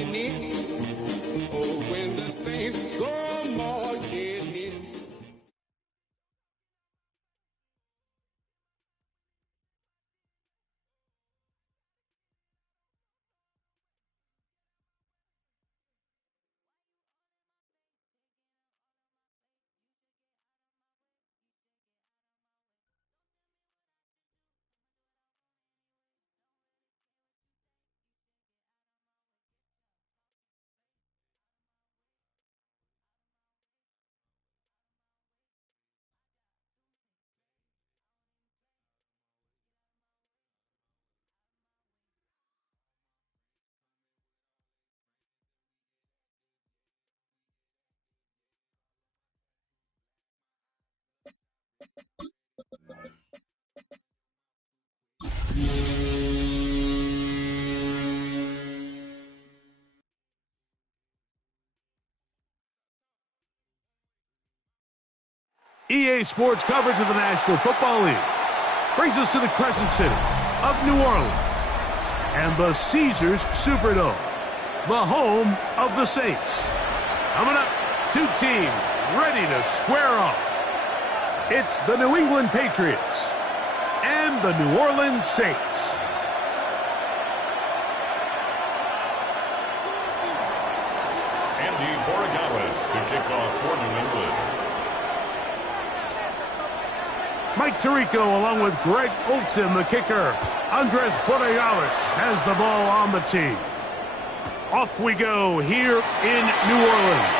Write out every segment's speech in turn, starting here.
marching in. Oh, when the saints go marching in. EA Sports coverage of the National Football League brings us to the Crescent City of New Orleans and the Caesars Superdome, the home of the Saints. Coming up, two teams ready to square off. It's the New England Patriots and the New Orleans Saints. Andy Borregales to kick off for New England. Mike Tirico along with Greg Olsen, the kicker. Andres Borregales has the ball on the tee. Off we go here in New Orleans.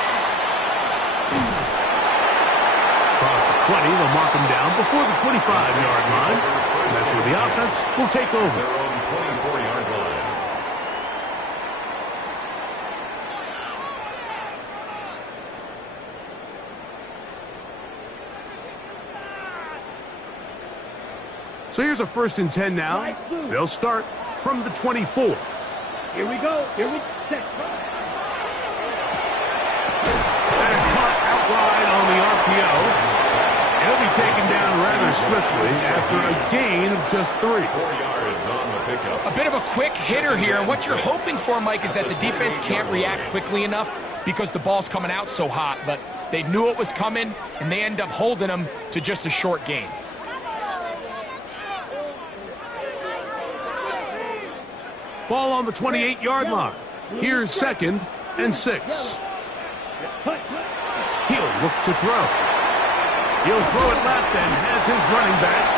Across the 20, they'll mark him down before the 25-yard line. That's where the offense will take over. Their own 24-yard line. So here's a 1st and 10 now. They'll start from the 24. Here we go. Here we set. That is caught out wide on the RPO. It'll be taken down rather swiftly after a gain of just 3. 4 yards on the pickup. A bit of a quick hitter here, and what you're hoping for, Mike, is that the defense can't react quickly enough because the ball's coming out so hot, but they knew it was coming, and they end up holding them to just a short gain. Ball on the 28-yard line. Here's 2nd and 6. He'll look to throw. He'll throw it left and has his running back.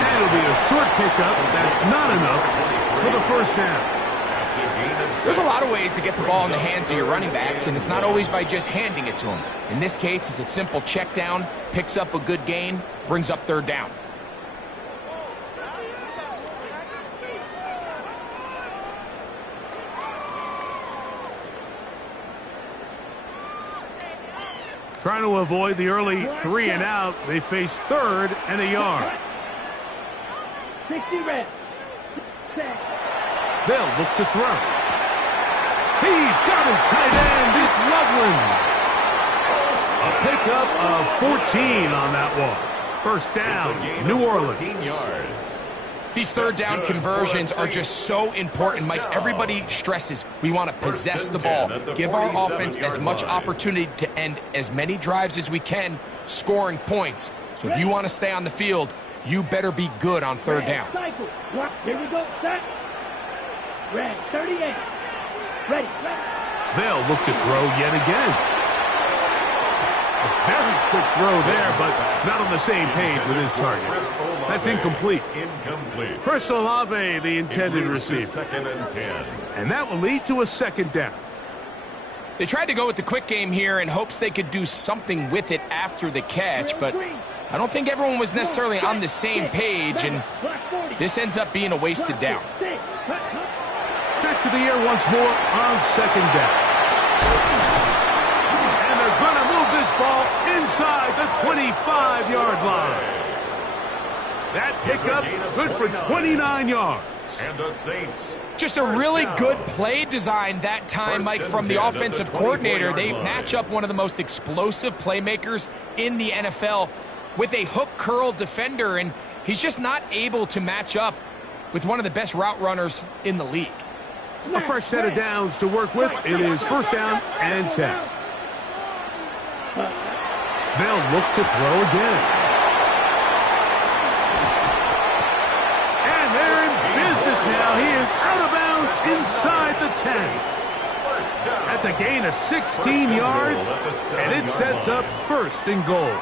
And it'll be a short pickup. That's not enough for the 1st down. There's a lot of ways to get the ball in the hands of your running backs, and it's not always by just handing it to them. In this case, it's a simple check down, picks up a good gain, brings up 3rd down. Trying to avoid the early 3 and out. They face 3rd and a yard. 60 red. They'll look to throw. He's got his tight end. It's Loveland. A pickup of 14 on that one. 1st down, New Orleans. 14 yards. These 3rd down conversions are just so important, Mike. Everybody stresses we want to possess the ball, give our offense as much opportunity to end as many drives as we can, scoring points. So if you want to stay on the field, you better be good on 3rd down. Here we go. Set. Red. 38. Ready. They'll look to throw yet again. A very quick throw there, but not on the same page with his target. That's incomplete. Chris Olave, the intended receiver. 2nd and 10. And that will lead to a 2nd down. They tried to go with the quick game here in hopes they could do something with it after the catch, but I don't think everyone was necessarily on the same page, and this ends up being a wasted down. Back to the air once more on 2nd down. And they're going to move this ball inside the 25-yard line. That pickup good for 29 yards. And the Saints. Just a really good play design that time, Mike, from the offensive coordinator. They match up one of the most explosive playmakers in the NFL with a hook curl defender, and he's just not able to match up with one of the best route runners in the league. A fresh set of downs to work with. It is first down and 10. They'll look to throw again. And they're in business now. He is out of bounds inside the 10. That's a gain of 16 yards, and it sets up first and goal.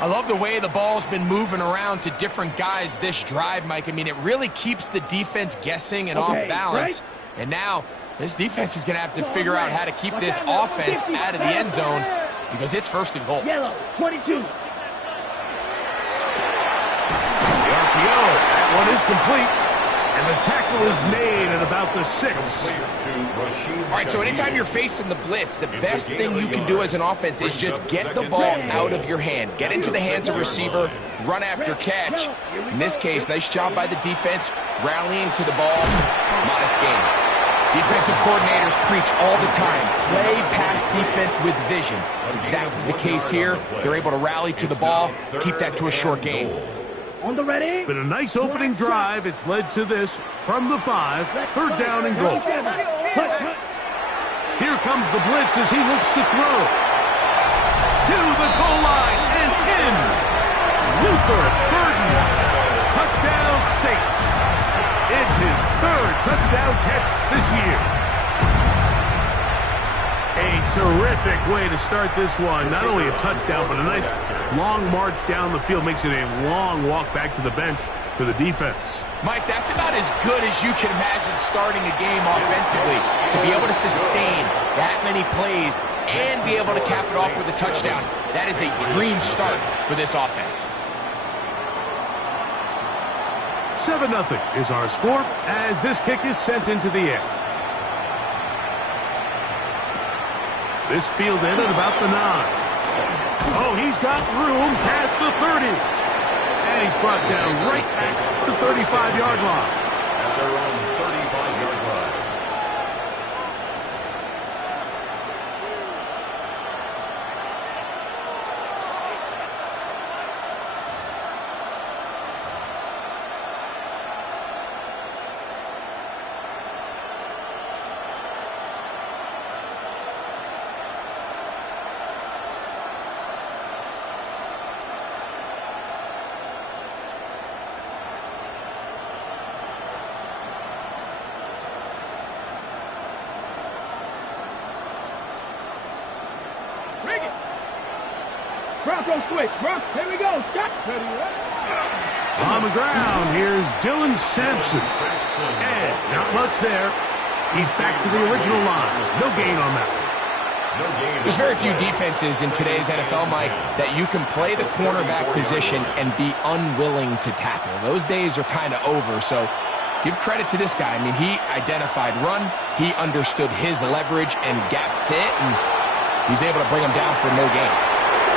I love the way the ball's been moving around to different guys this drive, Mike. I mean, it really keeps the defense guessing and off balance. Right? And now this defense is going to have to figure out how to keep this offense out of the end zone because it's first and goal. Yellow, 22. The RPO, that one is complete. And the tackle is made at about the 6. All right, so anytime you're facing the blitz, the best thing you can do as an offense is just get the ball out of your hand. Get into the hands of receiver, run after catch. In this case, nice job by the defense, rallying to the ball. Modest gain. Defensive coordinators preach all the time, play pass defense with vision. That's exactly the case here. They're able to rally to the ball, keep that to a short gain. On the ready. It's been a nice opening drive. It's led to this from the 5. Third down and goal. Here comes the blitz as he looks to throw. To the goal line and in. Luther Burden. Touchdown Saints. It's his 3rd touchdown catch this year. A terrific way to start this one. Not only a touchdown, but a nice long march down the field. Makes it a long walk back to the bench for the defense. Mike, that's about as good as you can imagine starting a game offensively. To be able to sustain that many plays and be able to cap it off with a touchdown, that is a dream start for this offense. 7-0 is our score as this kick is sent into the air. This field in at about the 9. Oh, he's got room past the 30. And he's brought down right at the 35-yard line. At their own 35-yard line. Bronco switch, Bronco. Here we go. Shot. On the ground, here's Dylan Sampson. And not much there. He's back to the original line. No gain on that one. There's very few defenses in today's NFL, Mike, that you can play the cornerback position and be unwilling to tackle. Those days are kind of over, so give credit to this guy. I mean, he identified run, he understood his leverage and gap fit, and he's able to bring him down for no gain.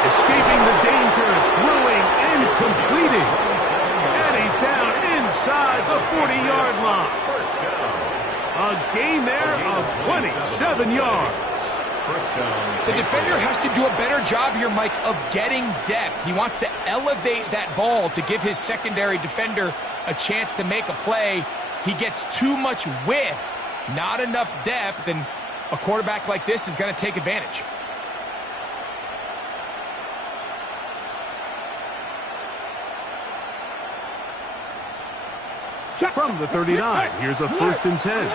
Escaping the danger, throwing and completing. And he's down inside the 40-yard line. A gain there of 27 yards. The defender has to do a better job here, Mike, of getting depth. He wants to elevate that ball to give his secondary defender a chance to make a play. He gets too much width, not enough depth, and a quarterback like this is going to take advantage. From the 39, here's a 1st and 10.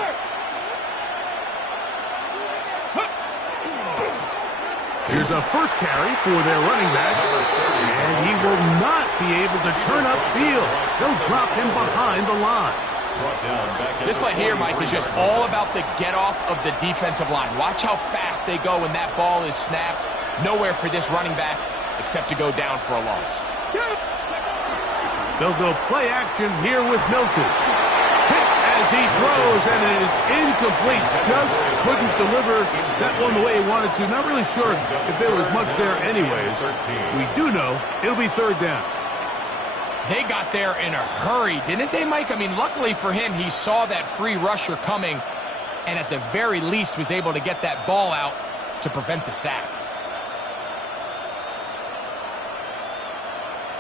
Here's a first carry for their running back, and he will not be able to turn upfield. They'll drop him behind the line. This play here, Mike, is just all about the get-off of the defensive line. Watch how fast they go when that ball is snapped. Nowhere for this running back except to go down for a loss. They'll go play action here with Milton. Hit as he throws, and it is incomplete. Just couldn't deliver that one the way he wanted to. Not really sure if there was much there anyways. We do know it'll be 3rd down. They got there in a hurry, didn't they, Mike? I mean, luckily for him, he saw that free rusher coming and at the very least was able to get that ball out to prevent the sack.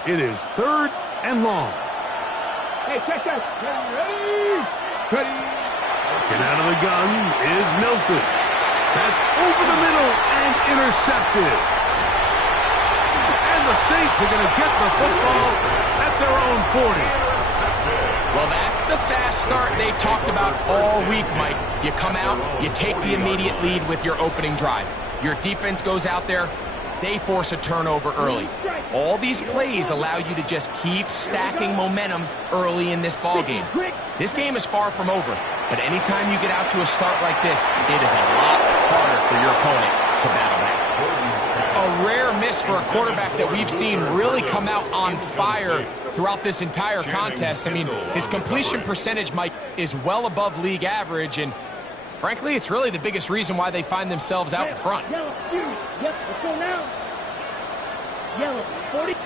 It is 3rd and long. Hey, check that. Ready? Ready. Getting out of the gun is Milton. That's over the middle and intercepted. And the Saints are going to get the football at their own 40. Well, that's the fast start they talked about all week, Mike. You come out, you take the immediate lead with your opening drive. Your defense goes out there, they force a turnover early. All these plays allow you to just keep stacking momentum early in this ball game. This game is far from over, but anytime you get out to a start like this, it is a lot harder for your opponent to battle back. A rare miss for a quarterback that we've seen really come out on fire throughout this entire contest. I mean, his completion percentage, Mike, is well above league average, and frankly, it's really the biggest reason why they find themselves out in front. Yellow, yep, let's go now. Yellow, 46.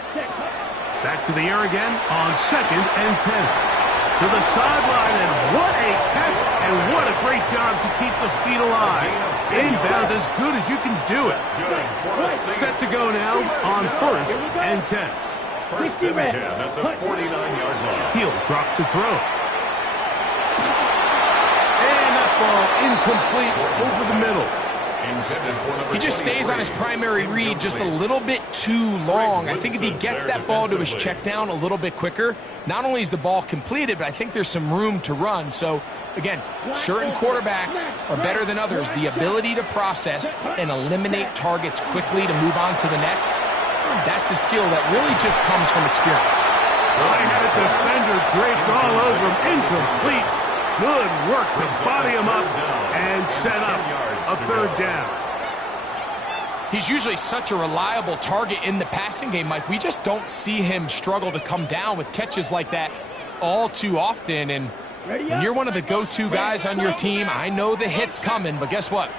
Back to the air again on 2nd and 10. To the sideline, and what a catch, and what a great job to keep the feet alive. Inbounds as good as you can do it. Set to go now on 1st and 10. First and 10 at the 49-yard line. He'll drop to throw. And that ball incomplete over the middle. He just stays on his primary read just a little bit too long. I think if he gets that ball to his check down a little bit quicker, not only is the ball completed, but I think there's some room to run. So, again, certain quarterbacks are better than others. The ability to process and eliminate targets quickly to move on to the next, that's a skill that really just comes from experience. Well, they had a defender draped all over him. Incomplete. Good work to body him up and set up a 3rd down. He's usually such a reliable target in the passing game, Mike. We just don't see him struggle to come down with catches like that all too often. And when you're one of the go-to guys on your team, I know the hit's coming, but guess what?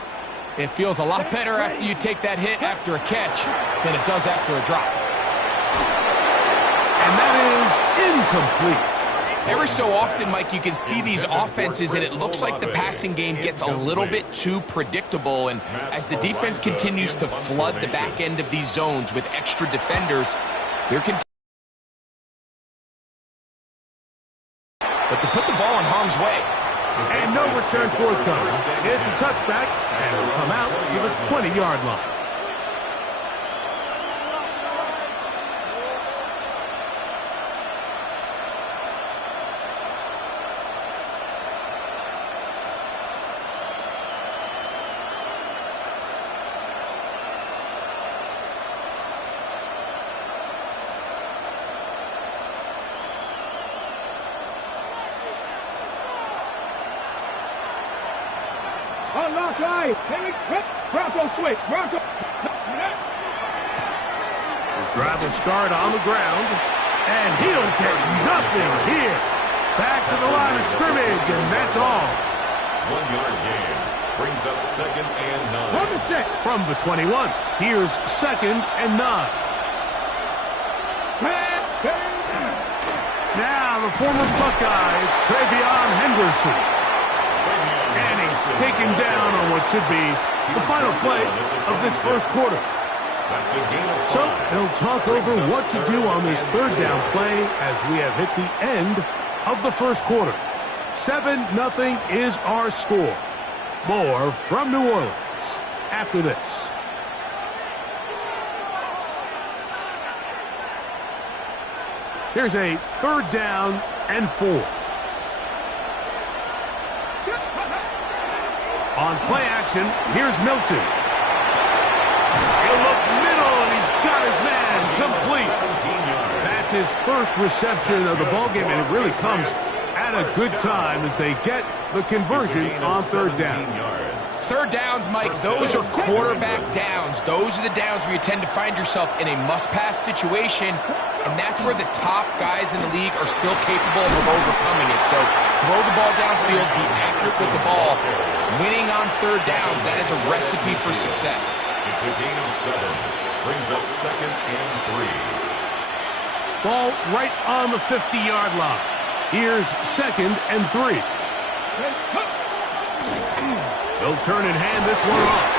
It feels a lot better after you take that hit after a catch than it does after a drop. And that is incomplete. Every so often, Mike, you can see these offenses, and it looks like the passing game gets a little bit too predictable. And as the defense continues to flood the back end of these zones with extra defenders, they're but to put the ball in harm's way. And no return forthcoming. It's a touchback, and it'll come out to the 20-yard line. On lock line. Bronco switch. Bronco. His drive will start on the ground, and he'll get nothing here. Back to the line of scrimmage, and that's all. 1-yard gain brings up 2nd and 9. From the 21, here's 2nd and 9. Now the former Buckeye, it's Travion Henderson. And he's taken down on what should be the final play of this first quarter. So they'll talk over what to do on this 3rd down play as we have hit the end of the first quarter. 7-0 is our score. More from New Orleans after this. Here's a 3rd down and 4. On play action, here's Milton. He'll look middle, and he's got his man complete. That's his first reception of the ballgame, and it really comes at a good time as they get the conversion on 3rd down. 3rd downs, Mike, those are quarterback downs. Those are the downs where you tend to find yourself in a must-pass situation, and that's where the top guys in the league are still capable of overcoming it. So throw the ball downfield, be accurate with the ball. Winning on 3rd downs, that is a recipe for success. It's a gain of 7. Brings up 2nd and 3. Ball right on the 50-yard line. Here's 2nd and 3. They'll turn and hand this one off.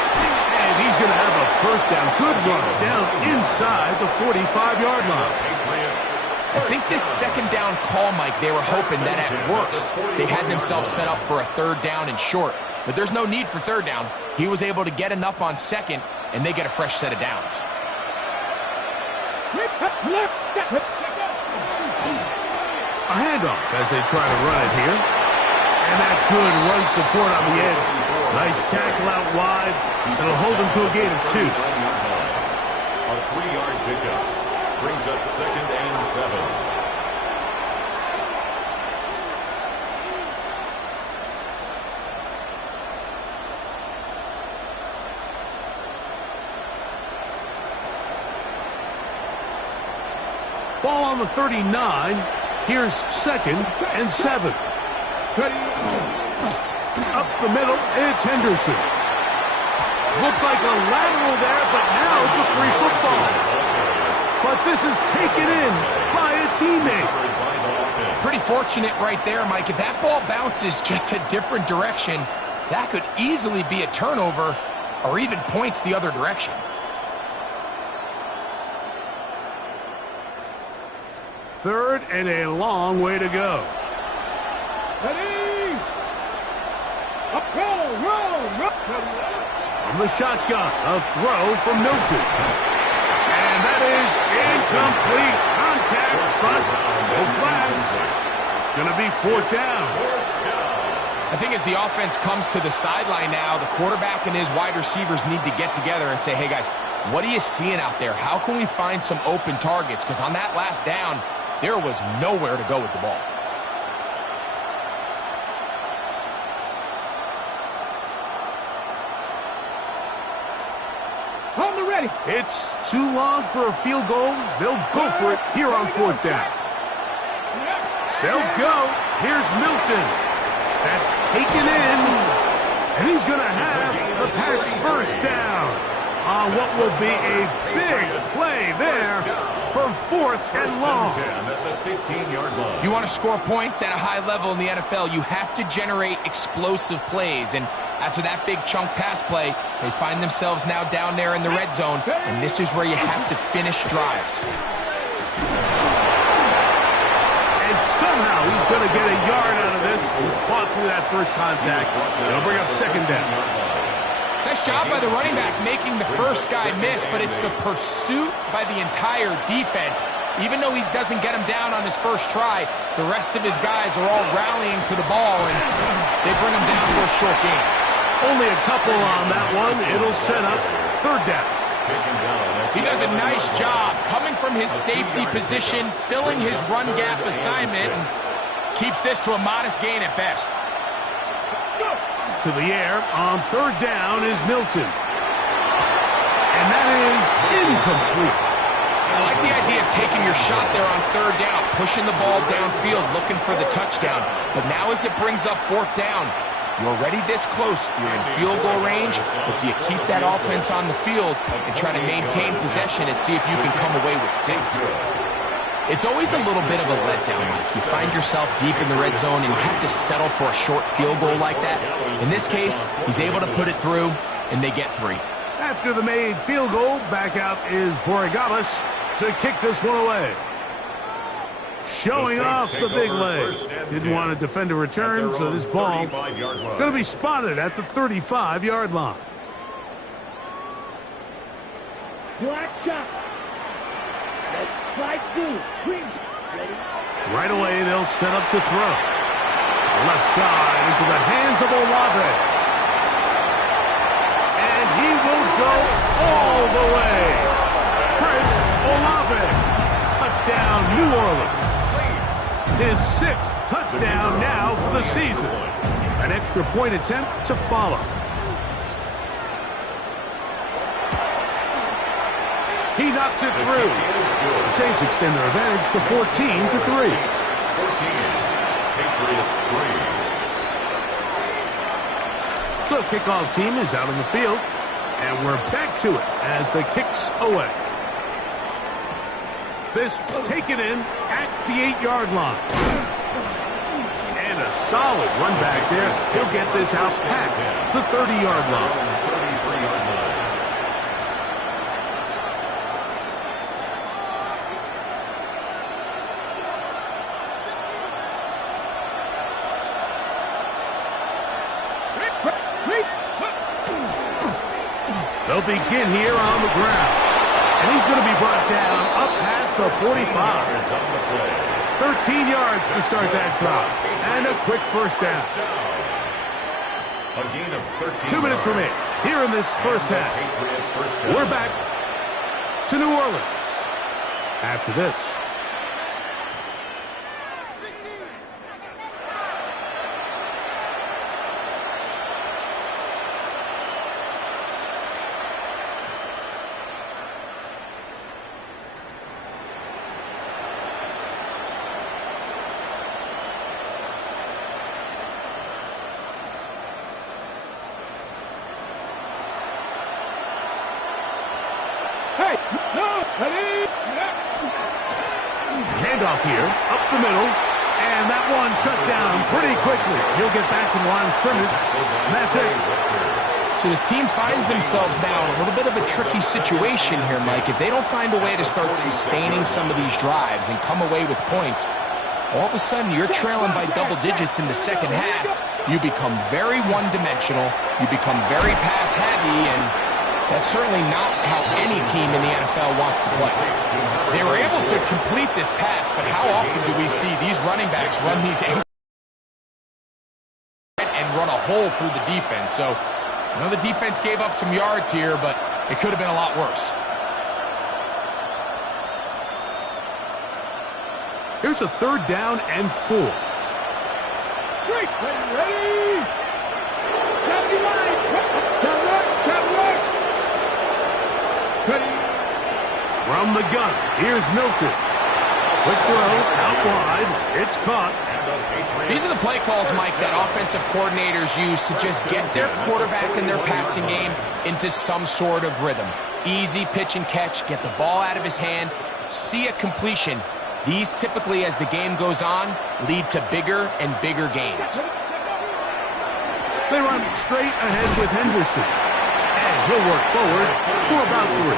And he's going to have a 1st down. Good run down inside the 45-yard line. I think this second down call, Mike, they were hoping that at worst they had themselves set up for a third down and short. But there's no need for third down. He was able to get enough on second, and they get a fresh set of downs. A handoff as they try to run it here. And that's good run support on the edge. Nice tackle out wide. It'll hold them to a gain of 2. A 3-yard pickup brings up 2nd and 7. Ball on the 39. Here's 2nd and 7. Up the middle, it's Henderson. Looked like a lateral there, but now it's a free football. But this is taken in by a teammate. Pretty fortunate right there, Mike. If that ball bounces just a different direction, that could easily be a turnover or even points the other direction. Third and a long way to go. Ready? Up, roll. From the shotgun, a throw from Milton. And that is incomplete. Contact, but no flags. It's going to be 4th down. I think as the offense comes to the sideline now, the quarterback and his wide receivers need to get together and say, hey, guys, what are you seeing out there? How can we find some open targets? Because on that last down, there was nowhere to go with the ball. On the ready. It's too long for a field goal. They'll go for it here on 4th down. They'll go. Here's Milton. That's taken in. And he's going to have the Pats first down on what will be a big play there for 4th and long. If you want to score points at a high level in the NFL, you have to generate explosive plays. And after that big chunk pass play, they find themselves now down there in the red zone, and this is where you have to finish drives. And somehow he's going to get a yard out of this. He fought through that first contact. They'll bring up 2nd down. Nice job by the running back making the first guy miss, but it's the pursuit by the entire defense. Even though he doesn't get him down on his first try, the rest of his guys are all rallying to the ball, and they bring him down for a short gain. Only a couple on that one. It'll set up 3rd down. He does a nice job coming from his safety position, filling his run gap assignment, and keeps this to a modest gain at best. To the air on 3rd down is Milton. And that is incomplete. I like the idea of taking your shot there on 3rd down, pushing the ball downfield, looking for the touchdown. But now as it brings up 4th down, you're already this close. You're in field goal range, but do you keep that offense on the field and try to maintain possession and see if you can come away with 6? It's always a little bit of a letdown, Mike. You find yourself deep in the red zone and you have to settle for a short field goal like that. In this case, he's able to put it through, and they get 3. After the made field goal, back out is Borregales to kick this one away. Showing off the big leg. Didn't want to defend a return, so this ball going to be spotted at the 35-yard line. Black shot. Let's slide through. Right away, they'll set up to throw. Left side into the hands of Olave. And he will go all the way. Chris Olave. Touchdown, New Orleans. His 6th touchdown now for the season. An extra point attempt to follow. He knocks it through. The Saints extend their advantage to 14-3. Patriots 3. The kickoff team is out on the field, and we're back to it as the kick's away. This taken in at the 8-yard line. And a solid run back there. He'll get this out past the 30-yard line. They'll begin here on the ground. And he's going to be brought down up past the 45. 13 yards to start that drive. And a quick first down. A gain of 13 2 minutes remain here in this first half. We're back to New Orleans after this. Handoff here, up the middle, and that one shut down pretty quickly. He'll get back to the line of scrimmage, and that's it. So this team finds themselves now in a little bit of a tricky situation here, Mike. If they don't find a way to start sustaining some of these drives and come away with points, all of a sudden you're trailing by double digits in the second half. You become very one-dimensional, you become very pass-heavy, and that's certainly not how any team in the NFL wants to play. They were able to complete this pass, but how often do we see these running backs run these and run a hole through the defense? So I know the defense gave up some yards here, but it could have been a lot worse. Here's a 3rd down and 4. Ready? From the gun, here's Milton. Quick throw, out wide, it's caught. These are the play calls, Mike, that offensive coordinators use to just get their quarterback and their passing game into some sort of rhythm. Easy pitch and catch, get the ball out of his hand, see a completion. These typically, as the game goes on, lead to bigger and bigger gains. They run straight ahead with Henderson. And he'll work forward for about 3.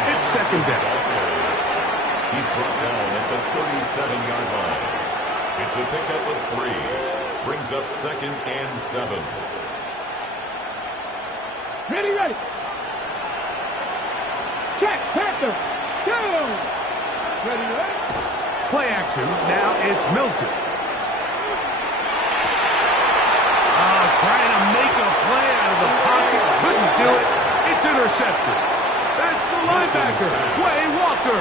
It's 2nd down. He's brought down at the 37-yard line. It's a pickup of 3. Brings up 2nd and 7. Ready. Check, Panther. Go. Ready. Play action. Now it's Milton. Trying to make a play out of the pocket. Couldn't do it. It's intercepted. That's the linebacker, Quay Walker.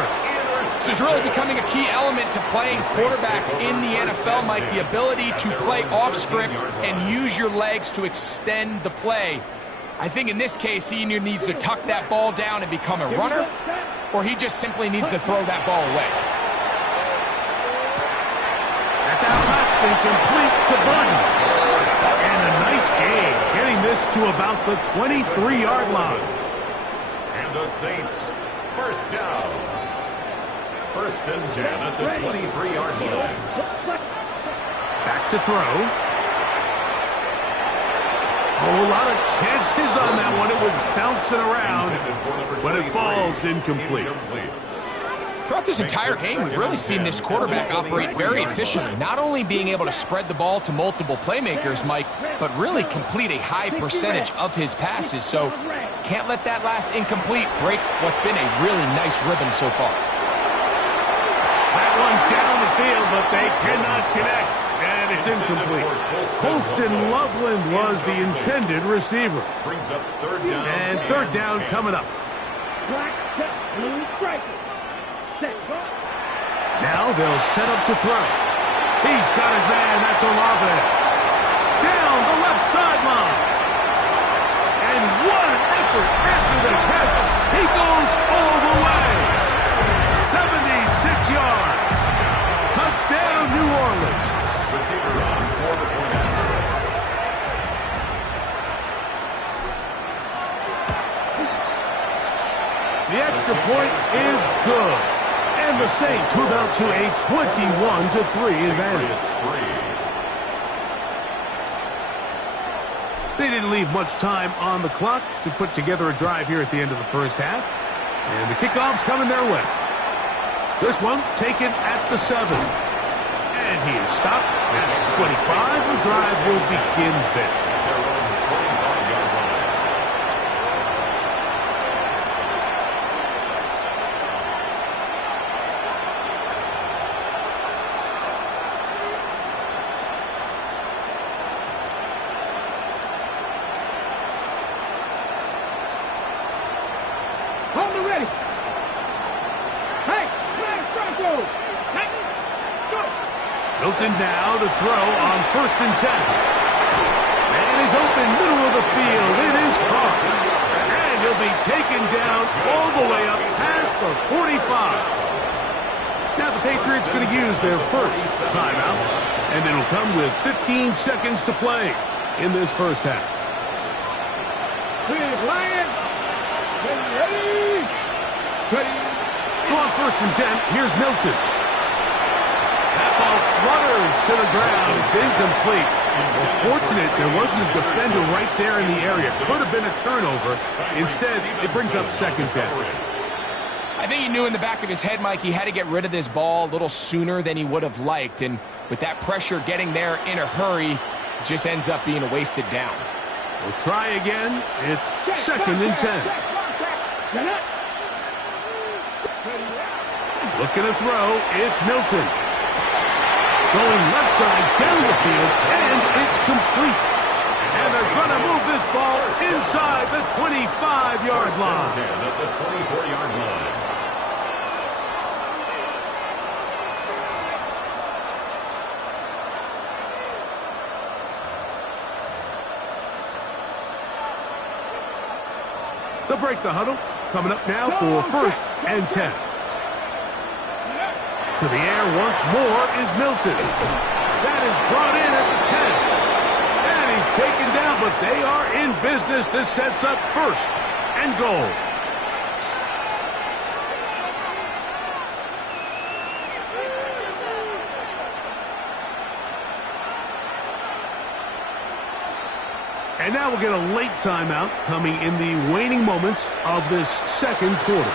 This is really becoming a key element to playing quarterback in the NFL, Mike. The ability to play off script and use your legs to extend the play. I think in this case, he either needs to tuck that ball down and become a runner, or he just simply needs to throw that ball away. That's out left and complete to Burton. And a nice gain, getting this to about the 23-yard line. And the Saints, first down. 1st and 10 at the 23-yard line. Back to throw. Oh, a lot of chances on that one. It was bouncing around, but it falls incomplete. Throughout this entire game, we've really seen this quarterback operate very efficiently, not only being able to spread the ball to multiple playmakers, Mike, but really complete a high percentage of his passes. So can't let that last incomplete break what's been a really nice rhythm so far. That one down the field, but they cannot connect, and it's incomplete. Colston Loveland was the intended receiver. Brings up 3rd down. And 3rd down coming up. Now they'll set up to throw. He's got his man. That's Olave. Down the left sideline. And what an effort after the catch. He goes all the way. 76 yards. Touchdown, New Orleans. The extra point is good. And the Saints move out to a 21-3 advantage. They didn't leave much time on the clock to put together a drive here at the end of the first half. And the kickoff's coming their way. This one taken at the 7. And he is stopped at 25. The drive will begin there. Ready. Hey, front throw. Go. Milton now to throw on 1st and 10. And he's open middle of the field. It is caught. And he'll be taken down all the way up past the 45. Now the Patriots going to use their first timeout. And it'll come with 15 seconds to play in this first half. Lion. Ready. Ready. So on 1st and 10, here's Milton. That ball flutters to the ground. It's incomplete. Well, fortunate there wasn't a defender right there in the area. Could have been a turnover. Instead, it brings up 2nd down. I think he knew in the back of his head, Mike, he had to get rid of this ball a little sooner than he would have liked. And with that pressure getting there in a hurry, it just ends up being a wasted down. We'll try again. It's 2nd and 10. Looking to throw, it's Milton. Going left side down the field, and it's complete. And they're going to move this ball inside the 25-yard line. At the 24-yard line. They'll break the huddle. Coming up now for 1st and 10. To the air once more is Milton. That is brought in at the 10. And he's taken down, but they are in business. This sets up 1st and goal. And now we'll get a late timeout coming in the waning moments of this 2nd quarter.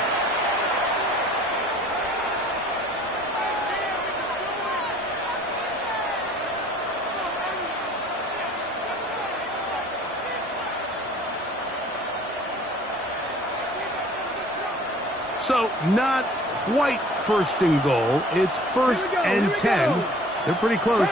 So not quite 1st and goal. It's 1st and 10. They're pretty close.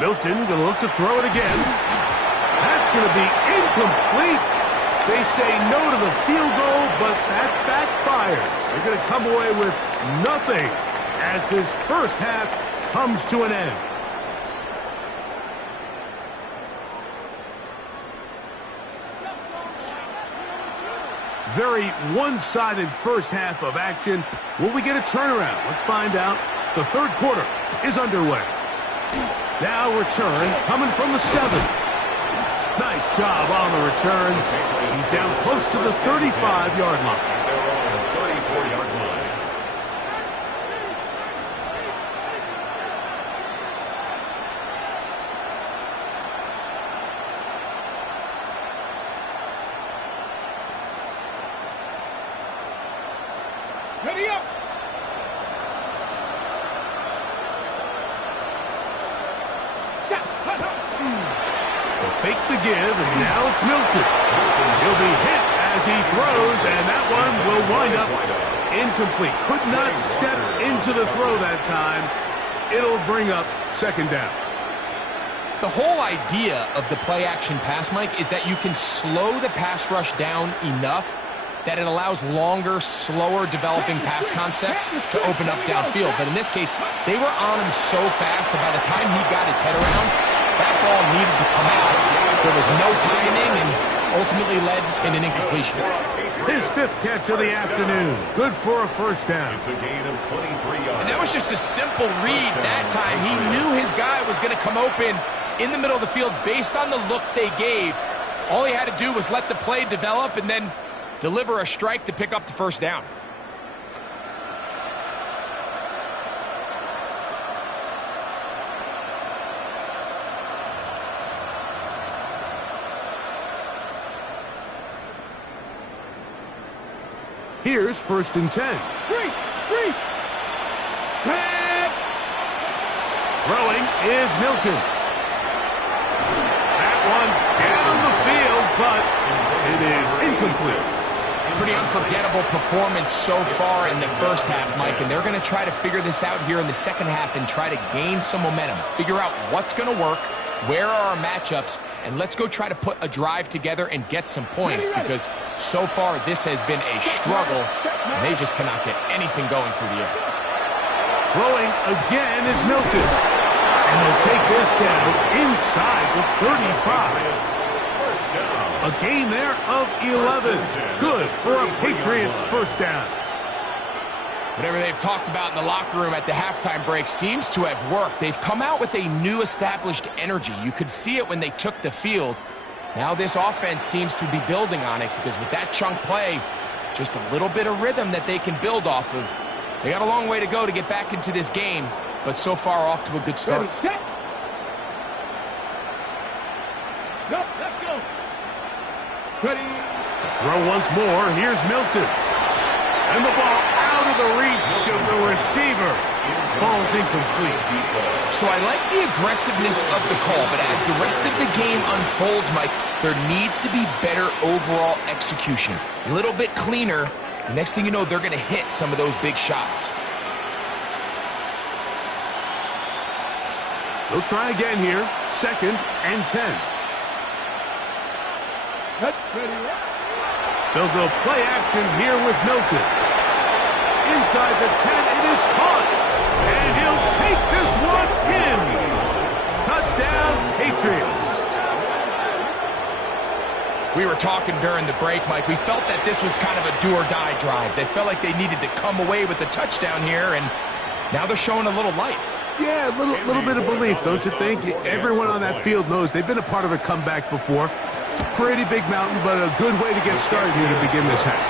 Milton going to look to throw it again. That's going to be incomplete. They say no to the field goal, but that backfires. They're going to come away with nothing as this first half comes to an end. Very one-sided first half of action. Will we get a turnaround? Let's find out. The 3rd quarter is underway. Now return coming from the 7. Nice job on the return. He's down close to the 35-yard line. They're on the 34-yard line. Ready up. Fake the give, and now it's Milton. He'll be hit as he throws, and that one will wind up incomplete. Could not step into the throw that time. It'll bring up 2nd down. The whole idea of the play-action pass, Mike, is that you can slow the pass rush down enough that it allows longer, slower developing pass concepts to open up downfield. But in this case, they were on him so fast that by the time he got his head around, that ball needed to come out. There was no timing and ultimately led in an incompletion. His 5th catch of the afternoon. Good for a 1st down. It's a gain of 23 yards. And that was just a simple read that time. He knew his guy was going to come open in the middle of the field based on the look they gave. All he had to do was let the play develop and then deliver a strike to pick up the 1st down. Here's 1st and 10. Three. Throwing is Milton. That one down the field, but it is incomplete. incomplete. Pretty unforgettable performance so far in the first half, Mike, and they're going to try to figure this out here in the second half and try to gain some momentum, figure out what's going to work, where are our matchups, and let's go try to put a drive together and get some points, because so far this has been a struggle, and they just cannot get anything going through the air. Throwing again is Milton. And they'll take this down inside the 35. A gain there of 11. Good for a Patriots first down. Whatever they've talked about in the locker room at the halftime break seems to have worked. They've come out with a new established energy. You could see it when they took the field. Now this offense seems to be building on it, because with that chunk play, just a little bit of rhythm that they can build off of. They got a long way to go to get back into this game, but so far off to a good start. Let's go. Ready. Throw once more. Here's Milton. And the ball out of the reach of the receiver. Ball's incomplete. So I like the aggressiveness of the call, but as the rest of the game unfolds, Mike, there needs to be better overall execution. A little bit cleaner. The next thing you know, they're going to hit some of those big shots. They'll try again here. 2nd and 10. They'll go play action here with Milton. Inside the 10, it is caught. And he'll take this one in. Touchdown, Patriots. We were talking during the break, Mike. We felt that this was kind of a do-or-die drive. They felt like they needed to come away with the touchdown here, and now they're showing a little life. Yeah, a little bit of belief, don't you think? Everyone on that field knows they've been a part of a comeback before. It's a pretty big mountain, but a good way to get started here to begin this half.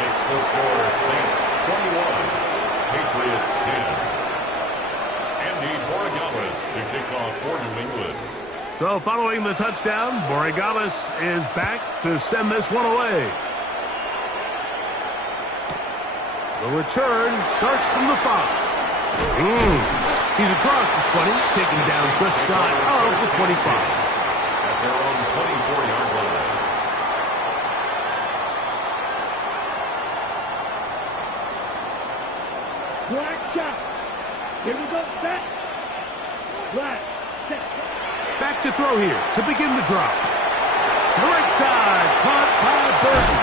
Makes the score Saints 21, Patriots 10. Andy Borregales to kick off for New England. So following the touchdown, Borregales is back to send this one away. The return starts from the 5. He's across the 20, taken down just shy of the 25. At their own 24-yard line. Black shot. Here we go. Set. Black. Set. Back to throw here to begin the drop. To the right side, caught by Burton.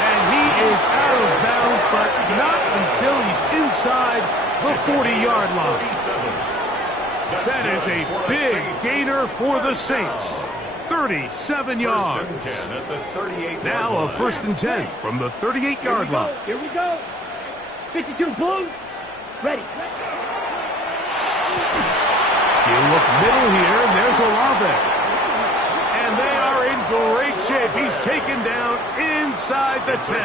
And he is out of bounds, but not until he's inside the 40-yard line. That is a big gainer for the Saints. 37 yards. Now a 1st and 10 from the 38-yard line. Here we go. 52 Blue. Ready. You look middle here, and there's Olave. And they are in great shape. He's taken down inside the 10.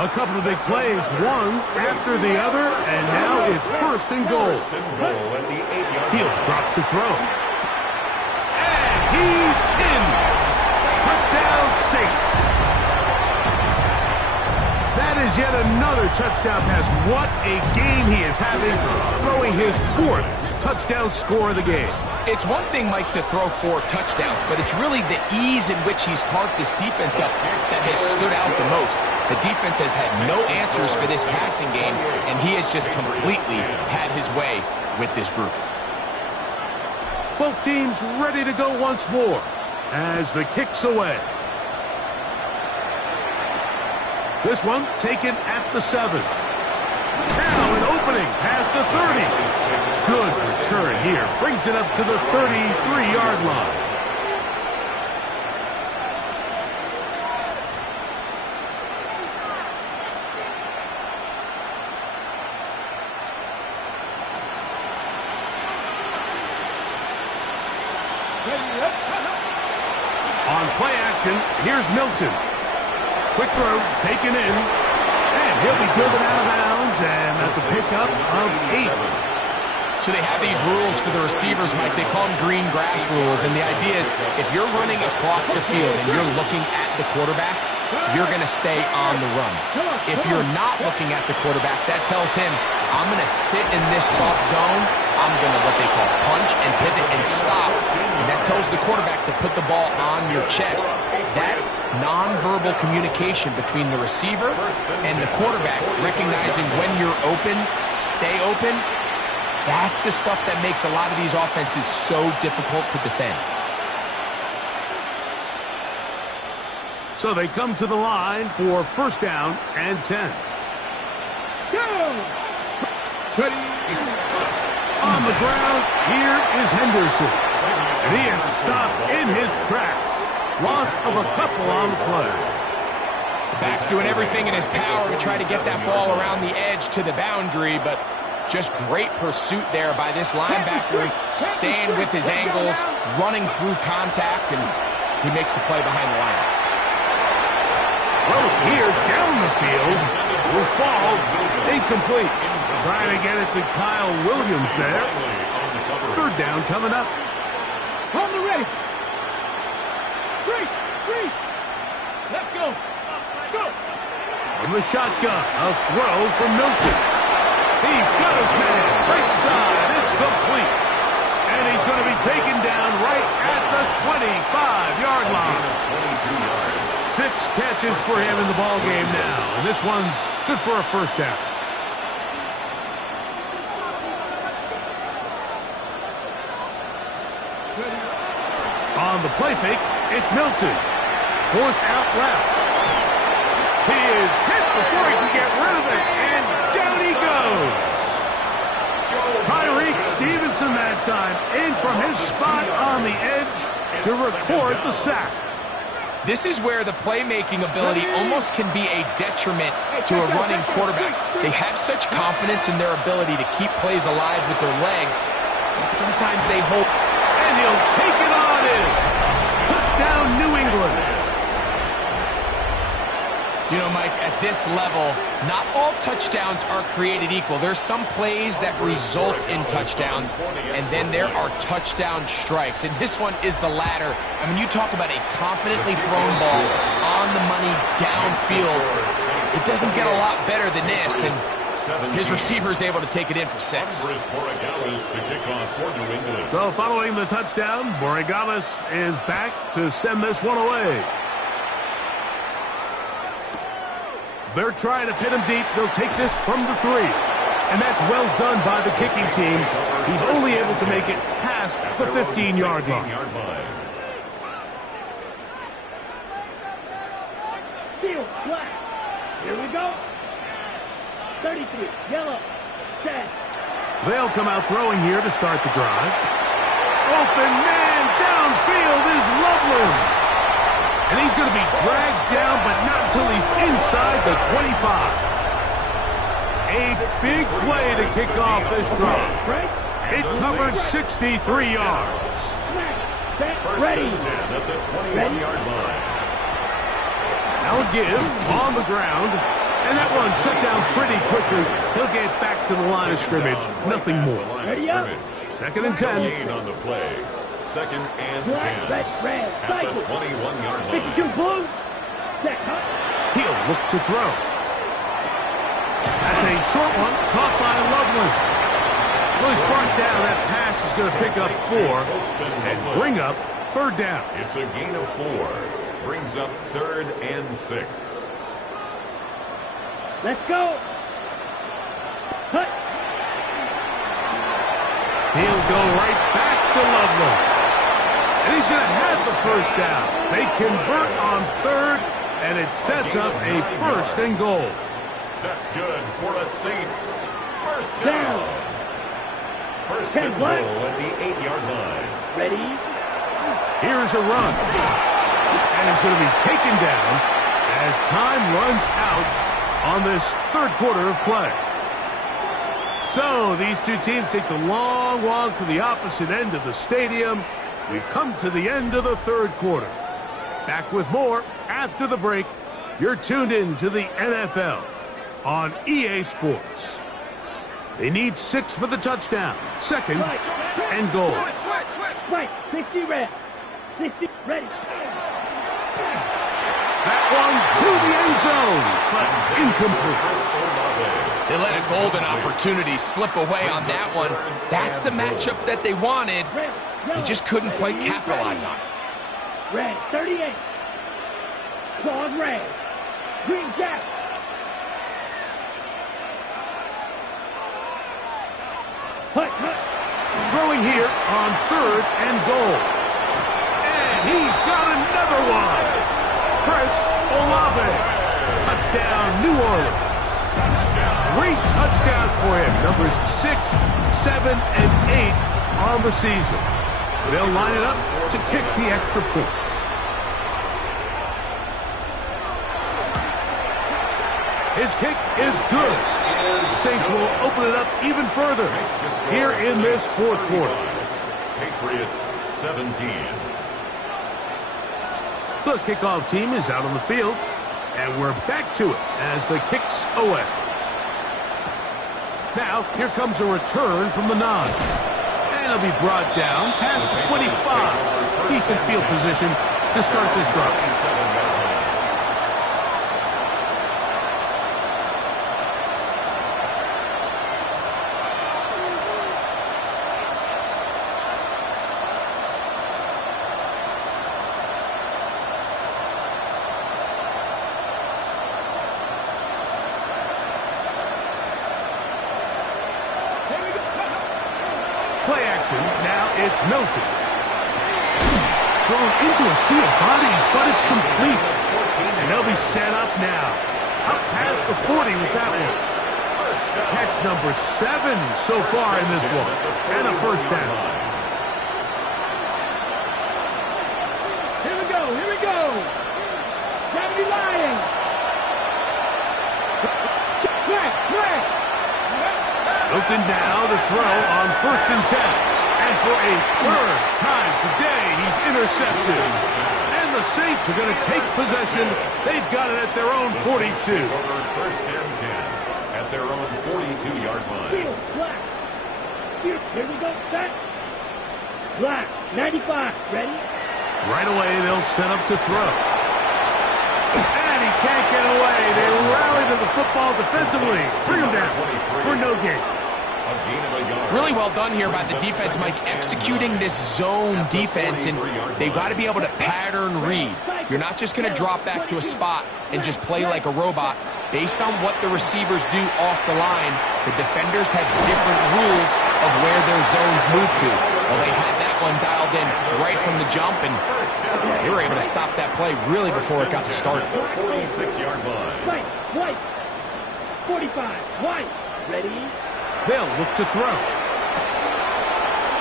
A couple of big plays, one after the other, and now it's 1st and goal. He'll drop to throw. And he's in. Touchdown, Saints. That is yet another touchdown pass. What a game he is having, throwing his 4th touchdown score of the game. It's one thing, Mike, to throw 4 touchdowns, but it's really the ease in which he's carved this defense up that has stood out the most. The defense has had no answers for this passing game, and he has just completely had his way with this group. Both teams ready to go once more as the kick's away. This one taken at the 7. Now an opening past the 30. Good return here. Brings it up to the 33-yard line. On play action, here's Milton. Quick throw, taken in, and he'll be driven out of bounds, and that's a pickup of 8. So they have these rules for the receivers, Mike. They call them green grass rules, and the idea is if you're running across the field and you're looking at the quarterback, you're going to stay on the run. If you're not looking at the quarterback, that tells him, I'm going to sit in this soft zone. I'm going to what they call punch and pivot and stop. And that tells the quarterback to put the ball on your chest. That nonverbal communication between the receiver and the quarterback, recognizing when you're open, stay open, that's the stuff that makes a lot of these offenses so difficult to defend. So they come to the line for first down and 10. Go! Ready. On the ground, here is Henderson. And he is stopped in his tracks. Loss of a couple on the play. The back's doing everything in his power to try to get that ball around the edge to the boundary, but just great pursuit there by this linebacker, staying with his angles, running through contact, and he makes the play behind the line. Well, here down the field will fall incomplete. Trying to get it to Kyle Williams there. Third down coming up. On the ready. Three. Let's go. Go. From the shotgun, a throw from Milton. He's got his man. Right side. It's complete. And he's going to be taken down right at the 25-yard line. 6 catches for him in the ball game now. And this one's good for a first down. On the play fake, it's Milton. Forced out left. He is hit before he can get rid of it, and down he goes. Tyreek Stevenson that time in from his spot on the edge to record the sack. This is where the playmaking ability almost can be a detriment to a running quarterback. They have such confidence in their ability to keep plays alive with their legs, and sometimes they hope. And he'll take it on in. Touchdown, New England. You know, Mike, at this level, not all touchdowns are created equal. There's some plays that result in touchdowns, and then there are touchdown strikes. And this one is the latter. I mean, you talk about a confidently thrown ball on the money downfield. It doesn't get a lot better than this, and his receiver is able to take it in for 6. So following the touchdown, Borregales is back to send this one away. They're trying to pin him deep. They'll take this from the 3. And that's well done by the kicking team. He's only able to make it past the 15-yard line. Field, black. Here we go. 33, yellow, 10. They'll come out throwing here to start the drive. Open man downfield is Loveland. And he's going to be dragged down, but not until he's inside the 25. A big play to kick off this drive. It covers 63 yards. Ready. At the 21-yard line. Now a give on the ground. And that one shut down pretty quickly. He'll get back to the line of scrimmage. Nothing more. Ready up. Second and 10. Gain on the play. Second and 10. Red, At the 21-yard line. 52 blue. He'll look to throw. That's a short one caught by Loveland. Well, he's brought down. That pass is going to pick up 4 and bring up third down. It's a gain of 4. Brings up 3rd and 6. Let's go. Hut. He'll go right back to Loveland. And he's going to have the first down. They convert on 3rd, and it sets up a 1st and goal. That's good for the Saints. First down. First and goal at the 8-yard line. Ready. Here's a run. And he's going to be taken down as time runs out on this 3rd quarter of play. So these two teams take the long walk to the opposite end of the stadium. We've come to the end of the 3rd quarter. Back with more after the break. You're tuned in to the NFL on EA Sports. They need 6 for the touchdown. 2nd and goal. Right, 60 red. 60 ready. That one to the end zone, but incomplete. They let a golden opportunity slip away on that one. That's the matchup that they wanted. He just couldn't quite capitalize on it. Red, 38. Claude red. Green Jack. Hut. Throwing here on 3rd and goal. And he's got another one. Chris Olave. Touchdown, New Orleans. Great touchdowns for him. Numbers 6, 7, and 8 on the season. They'll line it up to kick the extra point. His kick is good. Saints will open it up even further here in this 4th quarter. Patriots 17. The kickoff team is out on the field, and we're back to it as the kick's away. Now, here comes a return from the 9. And it'll be brought down past the 25. Decent field position to start this drive. Play action, now it's Milton. Thrown into a sea of bodies, but it's complete. And they'll be set up now. Up past the 40 with that one. Catch number 7 so far in this one. And a first down. Here we go. Gravity Lions. Crack. Milton now to throw on 1st and 10. And for a 3rd time today, he's intercepted. And the Saints are going to take possession. They've got it at their own 42. 1st and 10 at their own 42-yard line. Field, black. Here we go, set. Black, 95, ready? Right away, they'll set up to throw. And he can't get away. They rally to the football defensively. Bring him down for no gain. Really well done here by the defense, Mike, executing this zone defense, and they've got to be able to pattern read. You're not just going to drop back to a spot and just play like a robot. Based on what the receivers do off the line, the defenders have different rules of where their zones move to. Well, they had that one dialed in right from the jump, and they were able to stop that play really before it got started. 46-yard line. White. 45, white. Ready? They'll look to throw.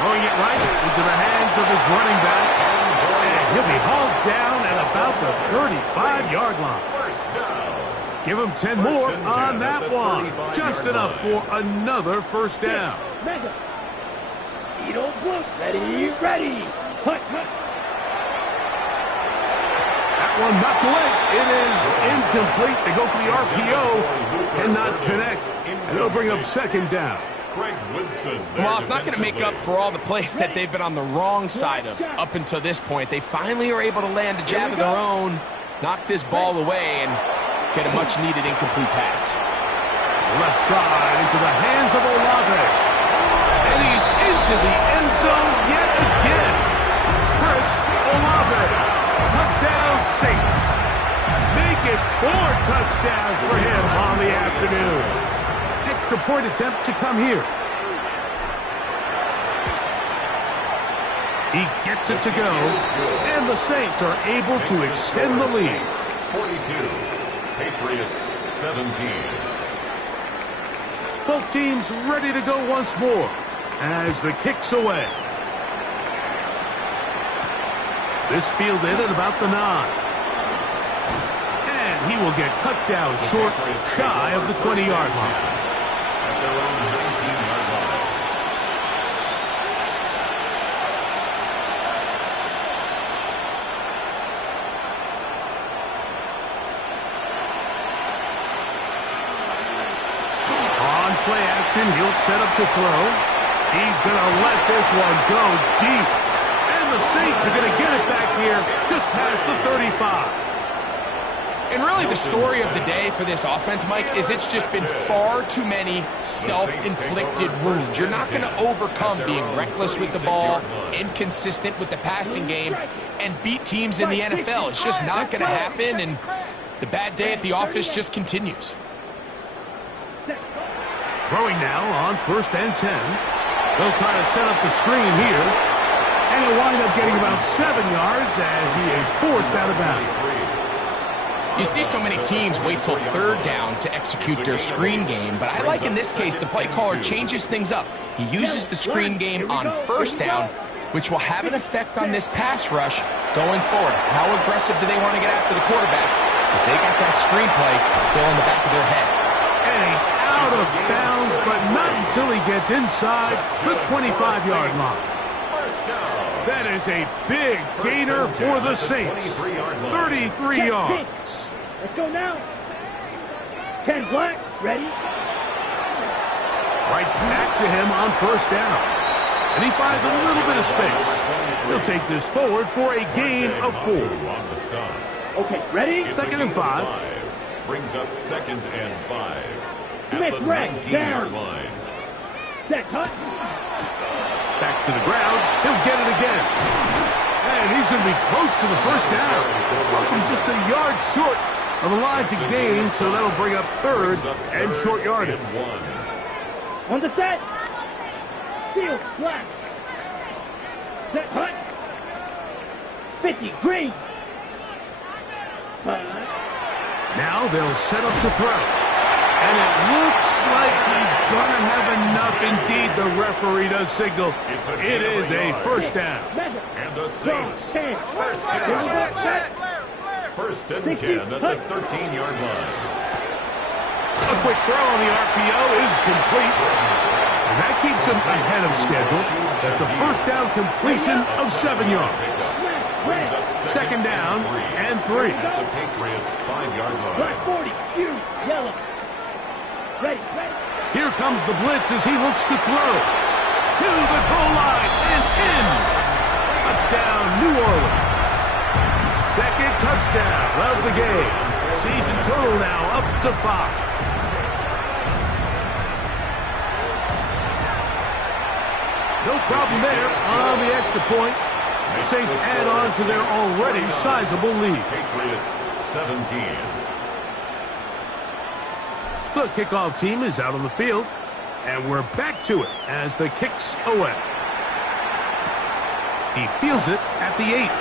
Throwing it right into the hands of his running back. And he'll be hauled down at about the 35-yard line. Give him 10 more on that one. Just enough for another first down. Mega. Beetle Blue. Ready. Hut. That one knocked away. It is incomplete. They go for the RPO. Cannot connect. And it'll bring up 2nd down. Well, it's not going to make up for all the plays that they've been on the wrong side of up until this point. They finally are able to land a jab of their own, knock this ball away, and get a much-needed incomplete pass. Left side into the hands of Olave. And he's into the end zone yet again. Chris Olave. Touchdown Saints. Make it 4 touchdowns for him on the afternoon. Extra point attempt to come here. He gets it to go. And the Saints are able to extend the lead. 42. Patriots 17. Both teams ready to go once more as the kick's away. This fielded at about the 9. And he will get cut down short, shy of the 20-yard line. At their own 19-yard line. On play action, he'll set up to throw. He's going to let this one go deep. And the Saints are going to get it back here just past the 35. And really the story of the day for this offense, Mike, is it's just been far too many self-inflicted wounds. You're not going to overcome being reckless with the ball, inconsistent with the passing game, and beat teams in the NFL. It's just not going to happen, and the bad day at the office just continues. Throwing now on 1st and 10. They'll try to set up the screen here. And he'll wind up getting about 7 yards as he is forced out of bounds. You see so many teams wait till 3rd down to execute their screen game, but I like in this case the play caller changes things up. He uses the screen game on 1st down, which will have an effect on this pass rush going forward. How aggressive do they want to get after the quarterback? Because they got that screenplay still in the back of their head. And he's out of bounds, but not until he gets inside the 25-yard line. That is a big gainer for the Saints. 33 yards. Let's go now. 10 black, ready? Right back to him on 1st down. And he finds a little bit of space. He'll take this forward for a gain of 4. Okay, ready? 2nd and 5. Brings up 2nd and 5. Smith At the Red 19-yard down. line. Set, cut. Back to the ground. He'll get it again. And he's going to be close to the 1st down. Welcome just a yard short of the line to gain, so that'll bring up 3rd and short yardage. On the set. Field, black. Set, cut. 50, green. Now they'll set up to throw. And it looks like he's going to have enough. Indeed, the referee does signal. It is a 1st down. And the Saints. 10. First down. 1st and 10 at the 13-yard line. A quick throw on the RPO is complete. And that keeps him ahead of schedule. That's a 1st down completion of 7 yards. 2nd down and 3. At the Patriots' 5-yard line. Black 40, you, yellow. Ready, ready. Here comes the blitz as he looks to throw. To the goal line and in. Touchdown, New Orleans. 2nd touchdown of the game. Season total now up to 5. No problem there on the extra point. The Saints add on to their already sizable lead. Patriots 17. The kickoff team is out on the field, and we're back to it as the kick's away. He fields it at the 8.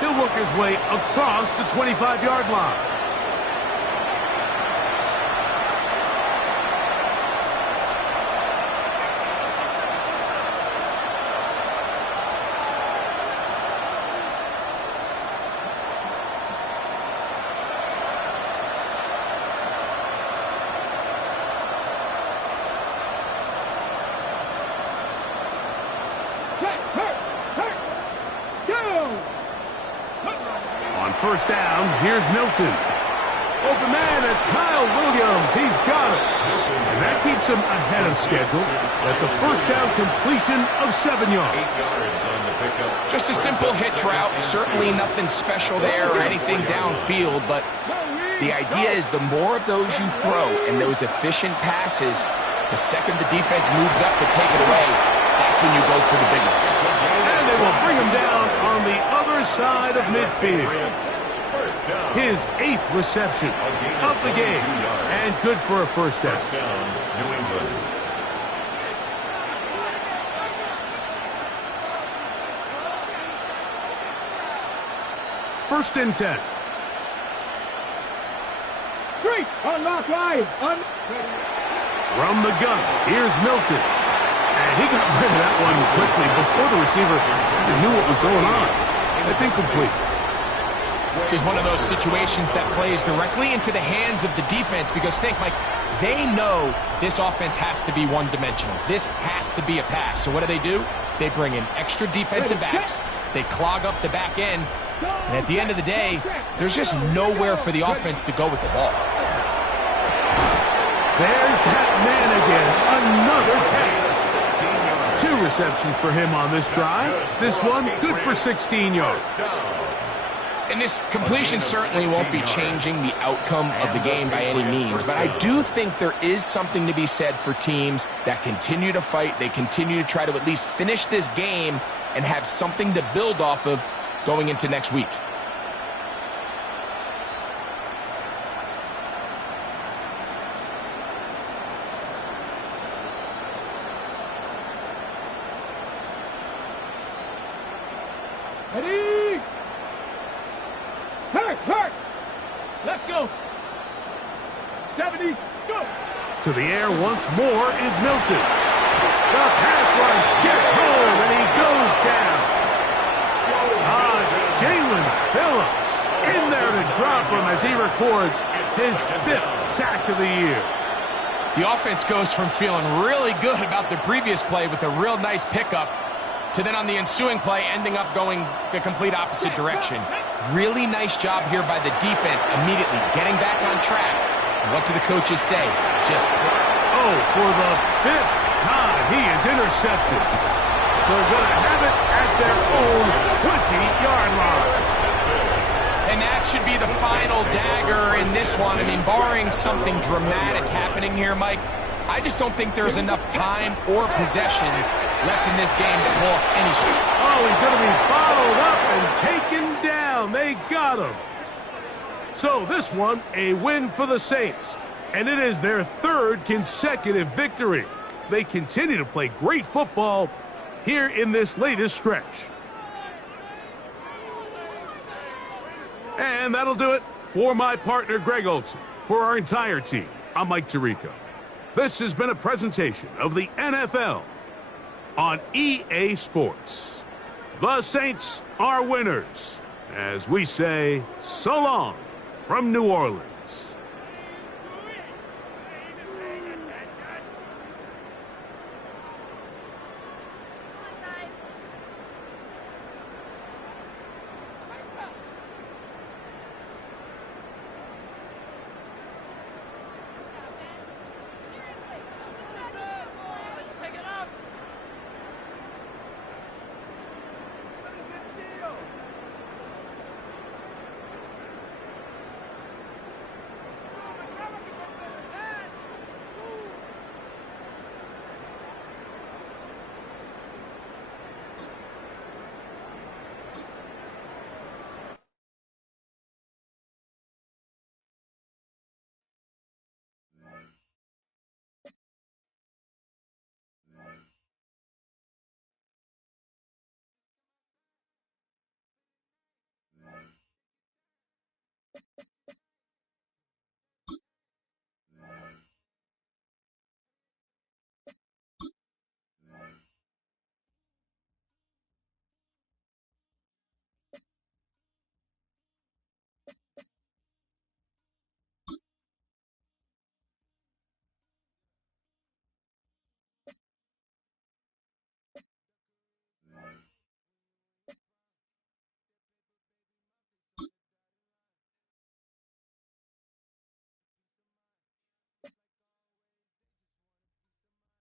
He'll work his way across the 25-yard line. On 1st down, here's Milton. Open man, it's Kyle Williams. He's got it. And that keeps him ahead of schedule. That's a 1st down completion of 7 yards. 8 yards on the pickup. Just a simple hitch route. Certainly nothing special there or anything downfield, but the idea is the more of those you throw and those efficient passes, the second the defense moves up to take it away, that's when you go for the big ones. And they will bring him down on the other side of midfield. His 8th reception of the game. And good for a 1st down. First down, New England. First and 10. 3, unlock line. From the gun, here's Milton. And he got rid of that one quickly before the receiver even knew what was going on. That's incomplete. This is one of those situations that plays directly into the hands of the defense because think, Mike, they know this offense has to be one-dimensional. This has to be a pass. So what do? They bring in extra defensive backs. They clog up the back end. And at the end of the day, there's just nowhere for the offense to go with the ball. There's that man again. Another catch. 2 receptions for him on this drive. This one good for 16 yards. And this completion certainly won't be changing the outcome of the game by any means, but I do think there is something to be said for teams that continue to fight. They continue to try to at least finish this game and have something to build off of going into next week. Ready? Hurt! Let's go! 70, go! To the air once more is Milton. The pass rush gets home, and he goes down. Jalen Phillips in there to drop him as he records his 5th sack of the year. The offense goes from feeling really good about the previous play with a real nice pickup to then on the ensuing play ending up going the complete opposite direction. Really nice job here by the defense immediately getting back on track. What do the coaches say? Just oh, for the 5th time, he is intercepted. So they're going to have it at their own 20-yard line. And that should be the final dagger in this one. I mean, barring something dramatic happening here, Mike, I just don't think there's enough time or possessions left in this game to pull off any streak. Oh, he's going to be followed up and taken down. They got him. So this one, a win for the Saints. And it is their 3rd consecutive victory. They continue to play great football here in this latest stretch. And that'll do it for my partner, Greg Olson. For our entire team, I'm Mike Tirico. This has been a presentation of the NFL on EA Sports. The Saints are winners, as we say so long from New Orleans.